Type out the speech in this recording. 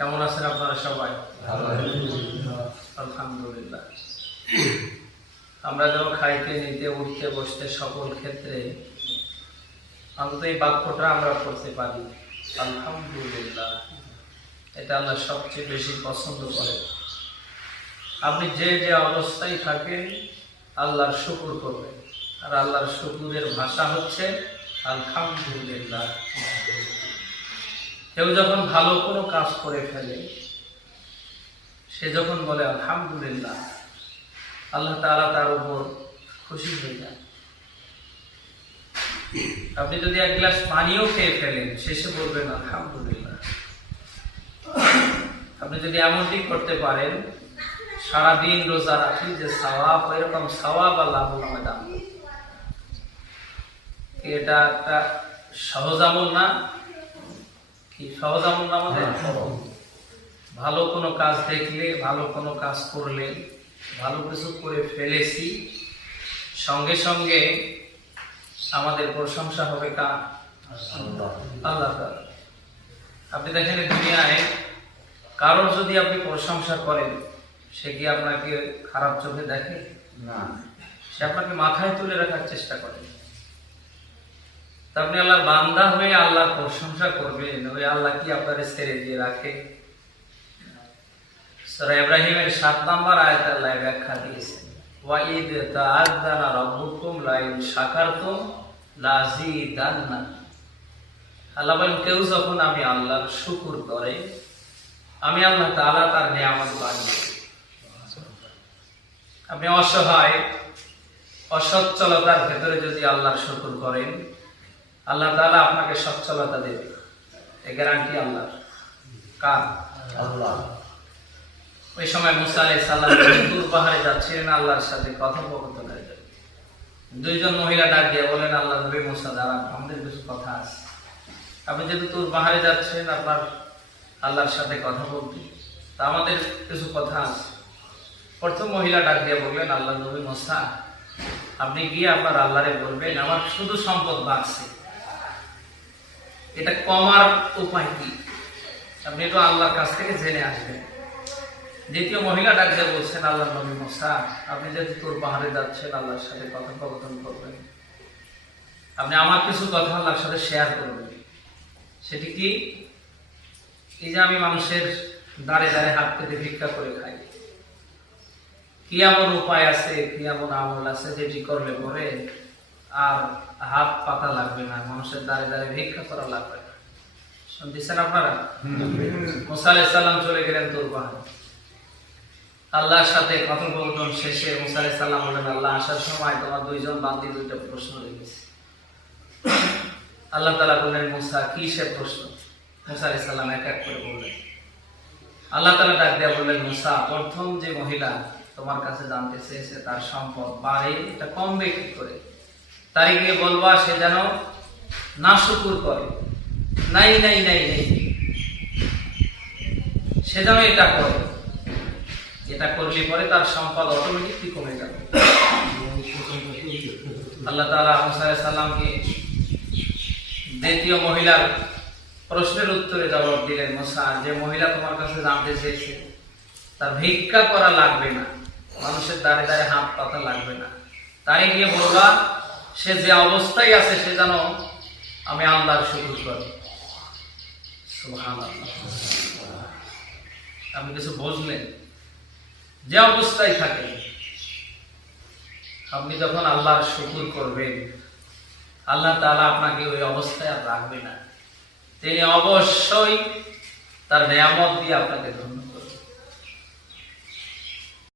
কেমন আছেন আপনারা সবাই? আলহামদুলিল্লাহ। আমরা যেন খাইতে নিতে উঠতে বসতে সকল ক্ষেত্রে অন্তত এই বাক্যটা আমরা করতে পারি, আলহামদুলিল্লাহ। এটা আল্লাহ সবচেয়ে বেশি পছন্দ করে। আপনি যে যে অবস্থায় থাকেন আল্লাহর শুকর করবেন, আর আল্লাহর শুকরের ভাষা হচ্ছে আলহামদুলিল্লাহ। কেউ যখন ভালো কোনো কাজ করে ফেলে, সে যখন বলে আলহামদুলিল্লাহ, আল্লাহ তাআলা তার উপর খুশি হয়ে যান। আপনি যদি এক গ্লাস পানিও খেয়ে ফেলেন, শেষে বলবেন আলহামদুলিল্লাহ। আপনি যদি এমনটি করতে পারেন, সারাদিন রোজা রাখি যে সওয়াব, এরকম সওয়াব আল্লাহ নামে দান। এটা একটা সহজ আমল না? কি সহজ আমল না? আমাদের ভালো কোনো কাজ দেখলে, ভালো কোনো কাজ করলে, ভালো কিছু করে ফেলেছি, সঙ্গে সঙ্গে আমাদের প্রশংসা হবে কার? আল্লাহ তাআলা। আপনি দেখেন দুনিয়ায় কারোর যদি আপনি প্রশংসা করেন, সে কি আপনাকে খারাপ চোখে দেখে? না, সে আপনাকে মাথায় তুলে রাখার চেষ্টা করে। আপনি আল্লাহর বান্দা হয়ে আল্লাহর প্রশংসা করবেন, ওই আল্লাহ কি আপনাকে ছেড়ে দিয়ে রাখে? সূরা ইব্রাহিমের 7 নম্বর আয়াতে আল্লাহ ব্যাখ্যা দিয়েছেন, ওয়া ইদ তাআযানা রাব্বুকুম লা ইন শাকারতুম লাযীদান্নাকুম। আল্লাহ বলেন, কেউ যখন আমি আল্লাহর শুকর করে, আমি আল্লাহ তাআলা তার নিয়ামত বাড়িয়ে দিই। আপনি অসহায়, অসচ্ছলতার ভেতরে যদি আল্লাহর শুকর করেন, আল্লাহ তাআলা আপনাকে সচ্ছলতা দেবে। এই গ্যারান্টি আল্লাহর। কার? আল্লাহ। ওই সময় মুসা আলাইহিস সালাম তুর পাহাড়ে যাচ্ছিলেন আল্লাহর সাথে কথোপকথনের জন্য। দুইজন মহিলা ডাক দিয়ে বলেন, আল্লাহ নবী মুসা, দাঁড়ান, আমাদের কিছু কথা আছে। আপনি যেহেতু তুর পাহাড়ে যাচ্ছেন আপনার আল্লাহর সাথে কথা বলতে, তা আমাদের কিছু কথা আছে। প্রথম মহিলা ডাক দিয়ে বললেন, আল্লাহ নবী মুসা, আপনি গিয়ে আপনার আল্লাহরে বলবেন, আমার শুধু সম্পদ বাড়ছে, এটা কমার উপায় কি? আপনি একটু আল্লাহর কাছ থেকে জেনে আসবেন। দ্বিতীয় মহিলা ডাক দিয়ে বলছেন, আল্লাহ নবী মুসা, আপনি যেহেতু তুর পাহাড়ে যাচ্ছেন আল্লাহর সাথে কথোপকথন করবেন, আপনি আমার কিছু কথা আল্লাহর সাথে শেয়ার করবেন। সেটি কি? এই যে আমি মানুষের দাঁড়ে দাঁড়ে হাত পেতে ভিক্ষা করে খাই, কি এমন উপায় আছে, কি এমন আমল আছে যেটি করলে পরে আর হাত পাতা লাগবে না, মানুষের দাঁড়ে দাঁড়ে ভিক্ষা করা লাগবে না? শুনতেছেন আপনারা? মুসা আলাইহিস সালাম চলে গেলেন তুর পাহাড়ে। আল্লাহর সাথে কথোপকথন শেষে মুসা আলাইহিস সালাম বলেন, আল্লাহ, আসার সময় তোমার দুইজন বান্দী দুইটা প্রশ্ন রেখেছে। আল্লাহ তাআলা বললেন, মুসা, কি সে প্রশ্ন? মুসা আলাইহিস সালাম এক এক করে বললেন। আল্লাহ তাআলা ডাক দিয়ে বললেন, মুসা, প্রথম যে মহিলা তোমার কাছে জানতে চেয়েছে তার সম্পদ বাড়ে, এটা কমবে কি করে? তারে গিয়ে বলবা সে যেন নাশুকুর করে, নাই নাই নাই নাই, সে যেন এটা করে। এটা করলে পরে তার সম্পদ অটোমেটিকলি কমে যাবে। আল্লাহ তাআলা মুসা আলাইহিস সালামকে দ্বিতীয় মহিলার প্রশ্নের উত্তরে জবাব দিলেন, মুসা, যে মহিলা তোমার কাছে জানতে চেয়েছে তার ভিক্ষা করা লাগবে না, মানুষের দাঁড়ে দাঁড়ে হাত পাতা লাগবে না, তাই গিয়ে বলবা সে যে অবস্থায় আছে সে যেন আমি আল্লাহর শুকর করি। সুবহানাল্লাহ। আপনি কিছু বুঝলেন? যে অবস্থায় থাকেন, আপনি যখন আল্লাহর শুকর করবেন, আল্লাহ তাআলা আপনাকে ওই অবস্থায় আর রাখবে না। তিনি অবশ্যই তার নিয়ামত দিয়ে আপনাকে ধন্য